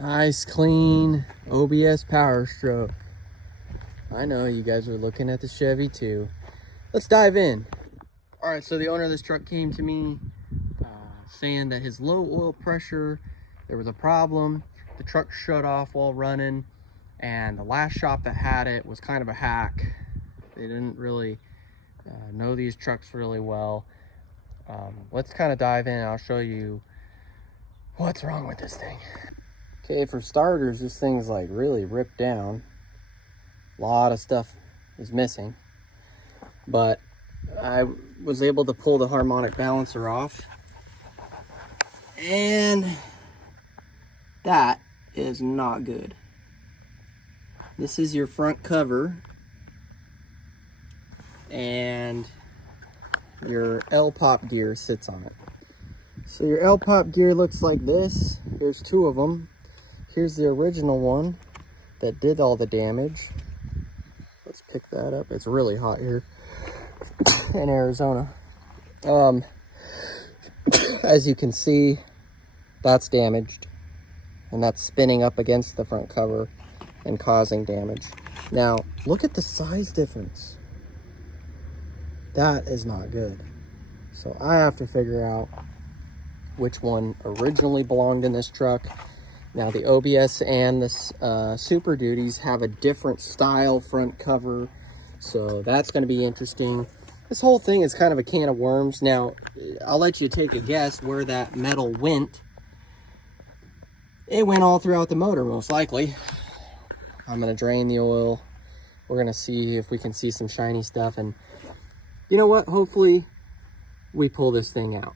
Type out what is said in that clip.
Nice, clean OBS power stroke. I know you guys were looking at the Chevy too. Let's dive in. All right, so the owner of this truck came to me saying that his low oil pressure, there was a problem. The truck shut off while running, and the last shop that had it was kind of a hack. They didn't really know these trucks really well. Let's kind of dive in and I'll show you what's wrong with this thing. Okay, for starters, this thing's like really ripped down. A lot of stuff is missing, but I was able to pull the harmonic balancer off, and that is not good. This is your front cover, and your Lpop gear sits on it. So your Lpop gear looks like this. Here's two of them. Here's the original one that did all the damage. Let's pick that up. It's really hot here in Arizona. As you can see, that's damaged, and that's spinning up against the front cover and causing damage. Now, look at the size difference. That is not good. So I have to figure out which one originally belonged in this truck. Now, the OBS and the Super Duties have a different style front cover, so that's going to be interesting. This whole thing is kind of a can of worms. Now, I'll let you take a guess where that metal went. It went all throughout the motor, most likely. I'm going to drain the oil. We're going to see if we can see some shiny stuff, and you know what? Hopefully, we pull this thing out.